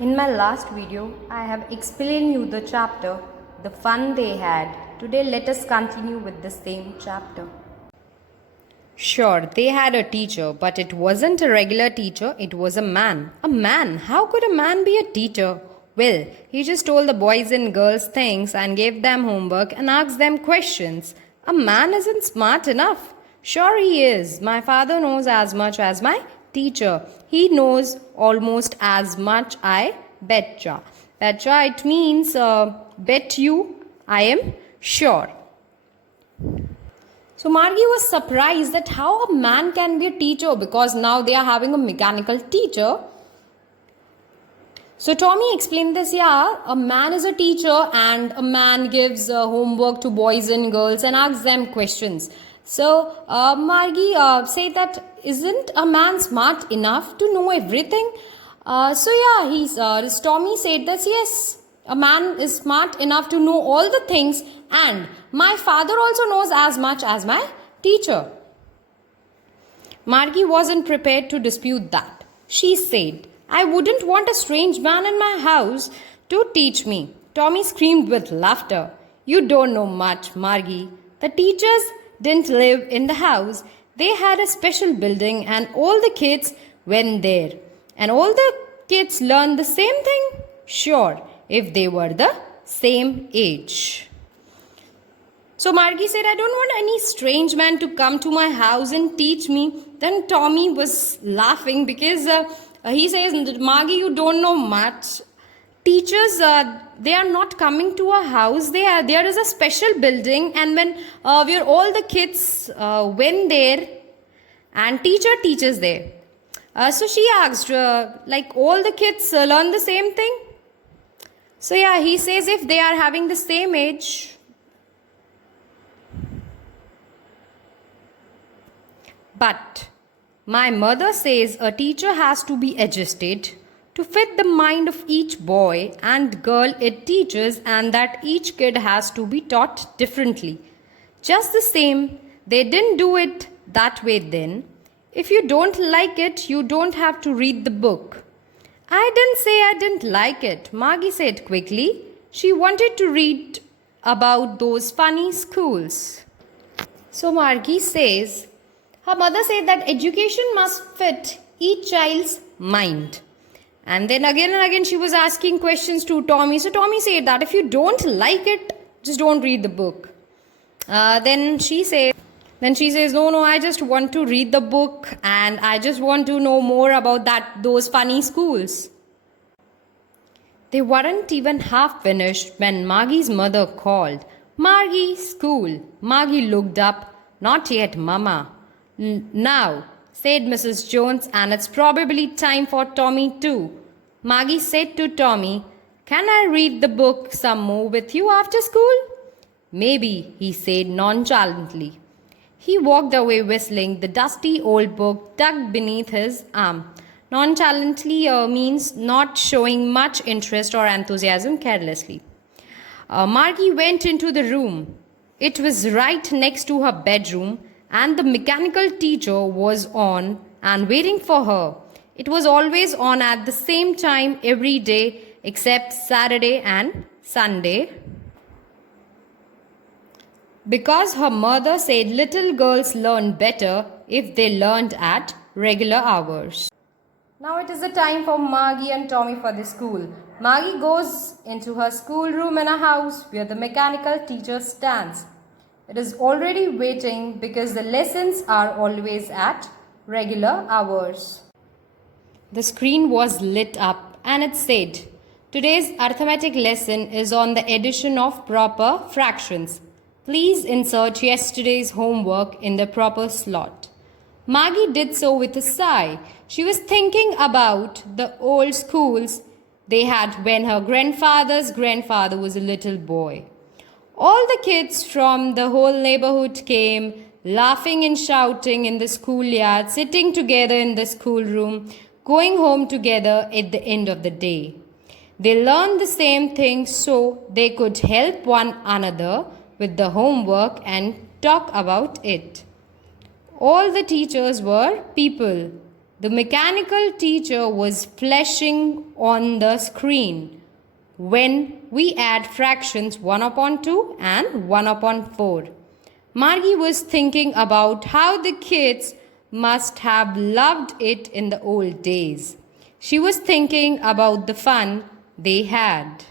In my last video, I have explained you the chapter, the fun they had. Today let us continue with the same chapter. Sure, they had a teacher, but it wasn't a regular teacher, it was a man. A man? How could a man be a teacher? Well, he just told the boys and girls things and gave them homework and asked them questions. A man isn't smart enough. Sure, he is. My father knows as much as my teacher. He knows almost as much, I betcha. Betcha, it means bet you, I am sure. So Margie was surprised that how a man can be a teacher because now they are having a mechanical teacher. So Tommy explained this, a man is a teacher and a man gives homework to boys and girls and asks them questions. So Margie said that isn't a man smart enough to know everything? Tommy said that yes, a man is smart enough to know all the things and my father also knows as much as my teacher. Margie wasn't prepared to dispute that. She said, I wouldn't want a strange man in my house to teach me. Tommy screamed with laughter. You don't know much, Margie. The teachers didn't live in the house. They had a special building and all the kids went there. And all the kids learned the same thing? Sure, if they were the same age. So Margie said, I don't want any strange man to come to my house and teach me. Then Tommy was laughing because he says, Margie, you don't know much. Teachers, they are not coming to a house. There is a special building and when where all the kids went there and teacher teaches there. So she asked, like all the kids learn the same thing? So he says if they are having the same age. But my mother says a teacher has to be adjusted to fit the mind of each boy and girl it teaches and that each kid has to be taught differently. Just the same, they didn't do it that way then. If you don't like it, you don't have to read the book. I didn't say I didn't like it, Margie said quickly. She wanted to read about those funny schools. So Margie says, her mother said that education must fit each child's mind. And then again and again she was asking questions to Tommy. So Tommy said that if you don't like it, just don't read the book. Then she says, no, I just want to read the book and I just want to know more about those funny schools. They weren't even half finished when Margie's mother called. Margie, school. Margie looked up. Not yet, Mama. Now, said Mrs. Jones, and it's probably time for Tommy too. Margie said to Tommy, can I read the book some more with you after school? Maybe, he said nonchalantly. He walked away whistling, the dusty old book tucked beneath his arm. Nonchalantly means not showing much interest or enthusiasm carelessly. Margie went into the room. It was right next to her bedroom and the mechanical teacher was on and waiting for her. It was always on at the same time every day except Saturday and Sunday. Because her mother said little girls learn better if they learned at regular hours. Now it is the time for Margie and Tommy for the school. Margie goes into her schoolroom in a house where the mechanical teacher stands. It is already waiting because the lessons are always at regular hours. The screen was lit up and it said, today's arithmetic lesson is on the addition of proper fractions. Please insert yesterday's homework in the proper slot. Margie did so with a sigh. She was thinking about the old schools they had when her grandfather's grandfather was a little boy. All the kids from the whole neighborhood came, laughing and shouting in the schoolyard, sitting together in the schoolroom, going home together at the end of the day. They learned the same thing so they could help one another with the homework and talk about it. All the teachers were people. The mechanical teacher was flashing on the screen when we add fractions 1 upon 2 and 1 upon 4. Margie was thinking about how the kids must have loved it in the old days. She was thinking about the fun they had.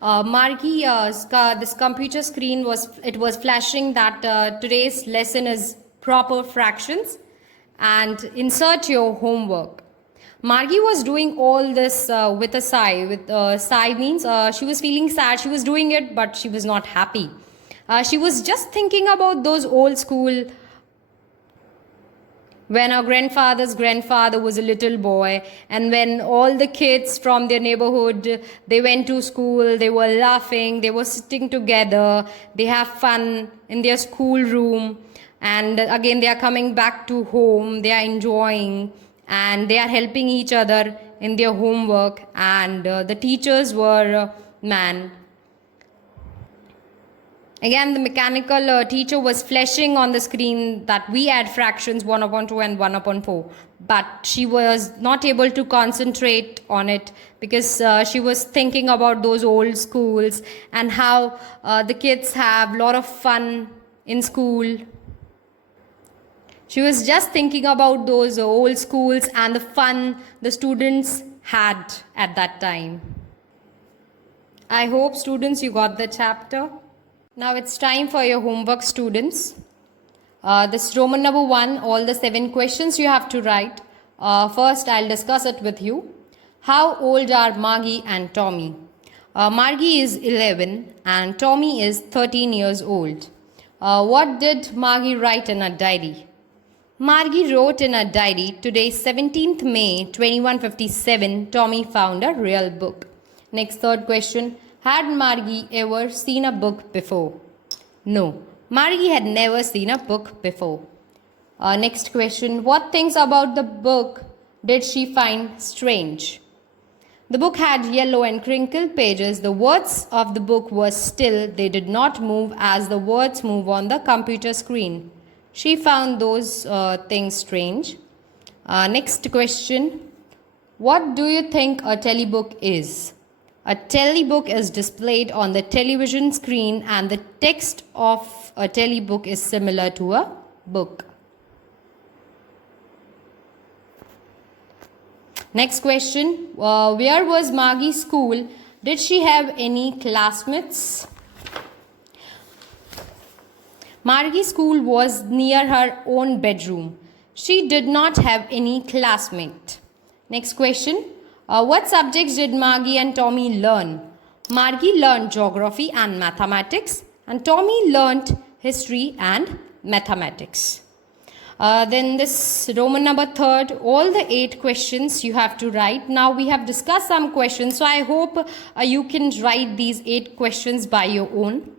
This computer screen was flashing that today's lesson is proper fractions and insert your homework. Margie was doing all this with a sigh. Sigh means she was feeling sad. She was doing it, but she was not happy. She was just thinking about those old school when our grandfather's grandfather was a little boy, and when all the kids from their neighborhood, they went to school, they were laughing, they were sitting together, they have fun in their school room, and again they are coming back to home, they are enjoying, and they are helping each other in their homework, and the teachers were man. Again, the mechanical teacher was flashing on the screen that we add fractions 1 upon 2 and 1 upon 4. But she was not able to concentrate on it because she was thinking about those old schools and how the kids have a lot of fun in school. She was just thinking about those old schools and the fun the students had at that time. I hope, students, you got the chapter. Now it's time for your homework, students. This Roman number 1, all the 7 questions you have to write. First, I'll discuss it with you. How old are Margie and Tommy? Margie is 11 and Tommy is 13 years old. What did Margie write in her diary? Margie wrote in her diary, today 17th May 2157, Tommy found a real book. Next, third question. Had Margie ever seen a book before? No, Margie had never seen a book before. Next question. What things about the book did she find strange? The book had yellow and crinkled pages. The words of the book were still. They did not move as the words move on the computer screen. She found those things strange. Next question. What do you think a telebook is? A telebook is displayed on the television screen and the text of a telebook is similar to a book. Next question. Where was Margie's school? Did she have any classmates? Margie's school was near her own bedroom. She did not have any classmate. Next question. What subjects did Margie and Tommy learn? Margie learned geography and mathematics and Tommy learned history and mathematics. Then this Roman number 3, all the 8 questions you have to write. Now we have discussed some questions, so I hope you can write these 8 questions by your own.